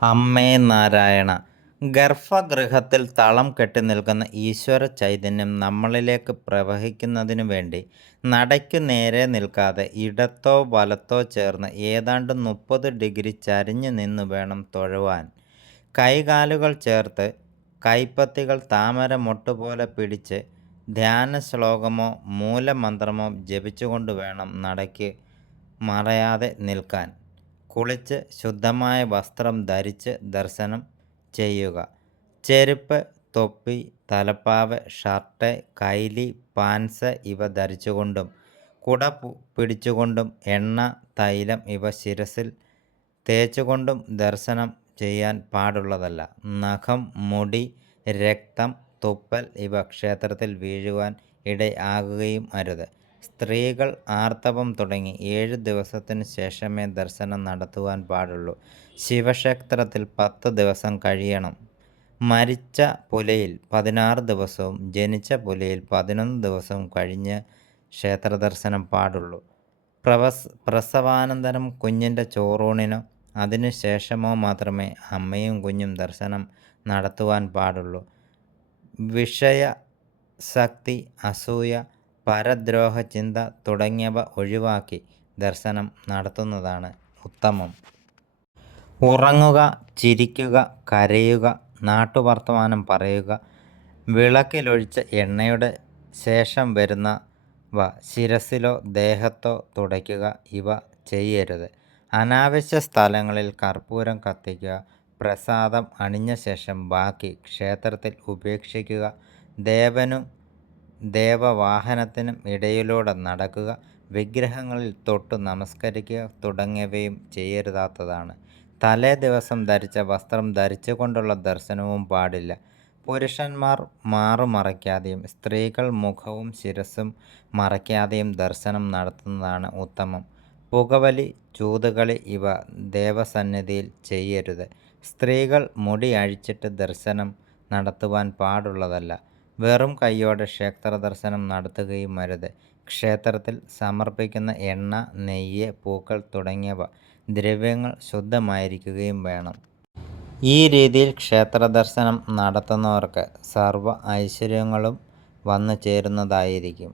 അമ്മേ നാരായണ ഗർഭഗൃഹത്തിൽ തളം കെട്ടി നിൽക്കുന്ന ഈശ്വര ചൈതന്യം നമ്മളിലേക്ക് പ്രവഹിക്കുന്നതിനു വേണ്ടി നടയ്ക്കു നേരെ നിൽക്കാതെ ഇടത്തോ വലത്തോ ചേർന്ന് ഏതാണ്ട് മുപ്പത് ഡിഗ്രി ചരിഞ്ഞു നിന്ന് വേണം തൊഴുവാൻ. കൈകാലുകൾ ചേർത്ത് കൈപ്പത്തികൾ താമര മുട്ടുപോലെ പിടിച്ച് ധ്യാന ശ്ലോകമോ മൂലമന്ത്രമോ ജപിച്ചുകൊണ്ട് വേണം നടയ്ക്ക് മറയാതെ നിൽക്കാൻ. കുളിച്ച് ശുദ്ധമായ വസ്ത്രം ധരിച്ച് ദർശനം ചെയ്യുക. ചെരുപ്പ്, തൊപ്പി, തലപ്പാവ്, ഷർട്ട്, കൈലി, പാൻസ് ഇവ ധരിച്ചുകൊണ്ടും കുട പിടിച്ചുകൊണ്ടും എണ്ണ, തൈലം ഇവ ശിരസിൽ തേച്ചുകൊണ്ടും ദർശനം ചെയ്യാൻ പാടുള്ളതല്ല. നഖം, മുടി, രക്തം, തുപ്പൽ ഇവ ക്ഷേത്രത്തിൽ വീഴുവാൻ ഇടയാകുകയും അരുത്. സ്ത്രീകൾ ആർത്തവം തുടങ്ങി ഏഴ് ദിവസത്തിന് ശേഷമേ ദർശനം നടത്തുവാൻ പാടുള്ളൂ. ശിവക്ഷേത്രത്തിൽ പത്ത് ദിവസം കഴിയണം. മരിച്ച പുലയിൽ പതിനാറ് ദിവസവും ജനിച്ച പുലയിൽ പതിനൊന്ന് ദിവസവും കഴിഞ്ഞ് ക്ഷേത്രദർശനം പാടുള്ളൂ. പ്രവസ് പ്രസവാനന്തരം കുഞ്ഞിന്റെ ചോറൂണിനോ അതിനു ശേഷമോ മാത്രമേ അമ്മയും കുഞ്ഞും ദർശനം നടത്തുവാൻ പാടുള്ളൂ. വിഷയ ശക്തി അസൂയ, പരദ്രോഹചിന്ത തുടങ്ങിയവ ഒഴിവാക്കി ദർശനം നടത്തുന്നതാണ് ഉത്തമം. ഉറങ്ങുക, ചിരിക്കുക, കരയുക, നാട്ടുവർത്തമാനം പറയുക, വിളക്കിലൊഴിച്ച എണ്ണയുടെ ശേഷം വരുന്നവ ശിരസിലോ ദേഹത്തോ തുടയ്ക്കുക ഇവ ചെയ്യരുത്. അനാവശ്യ സ്ഥലങ്ങളിൽ കർപ്പൂരം കത്തിക്കുക. പ്രസാദം അണിഞ്ഞ ശേഷം ബാക്കി ക്ഷേത്രത്തിൽ ഉപേക്ഷിക്കുക. ദേവനും ദേവവാഹനത്തിനും ഇടയിലൂടെ നടക്കുക. വിഗ്രഹങ്ങളിൽ തൊട്ടു നമസ്കരിക്കുക തുടങ്ങിയവയും ചെയ്യരുതാത്തതാണ്. തലേ ദിവസം ധരിച്ച വസ്ത്രം ധരിച്ചുകൊണ്ടുള്ള ദർശനവും പാടില്ല. പുരുഷന്മാർ മാറു മറയ്ക്കാതെയും സ്ത്രീകൾ മുഖവും ശിരസും മറയ്ക്കാതെയും ദർശനം നടത്തുന്നതാണ് ഉത്തമം. പുകവലി, ചൂതുകളി ഇവ ദേവസന്നിധിയിൽ ചെയ്യരുത്. സ്ത്രീകൾ മുടി അഴിച്ചിട്ട് ദർശനം നടത്തുവാൻ പാടുള്ളതല്ല. വെറും കൈയോടെ ക്ഷേത്ര ദർശനം നടത്തുകയും അരുത് ക്ഷേത്രത്തിൽ സമർപ്പിക്കുന്ന എണ്ണ, നെയ്യ്, പൂക്കൾ തുടങ്ങിയവ ദ്രവ്യങ്ങൾ ശുദ്ധമായിരിക്കുകയും വേണം. ഈ രീതിയിൽ ക്ഷേത്ര ദർശനം നടത്തുന്നവർക്ക് സർവ ഐശ്വര്യങ്ങളും വന്നു ചേരുന്നതായിരിക്കും.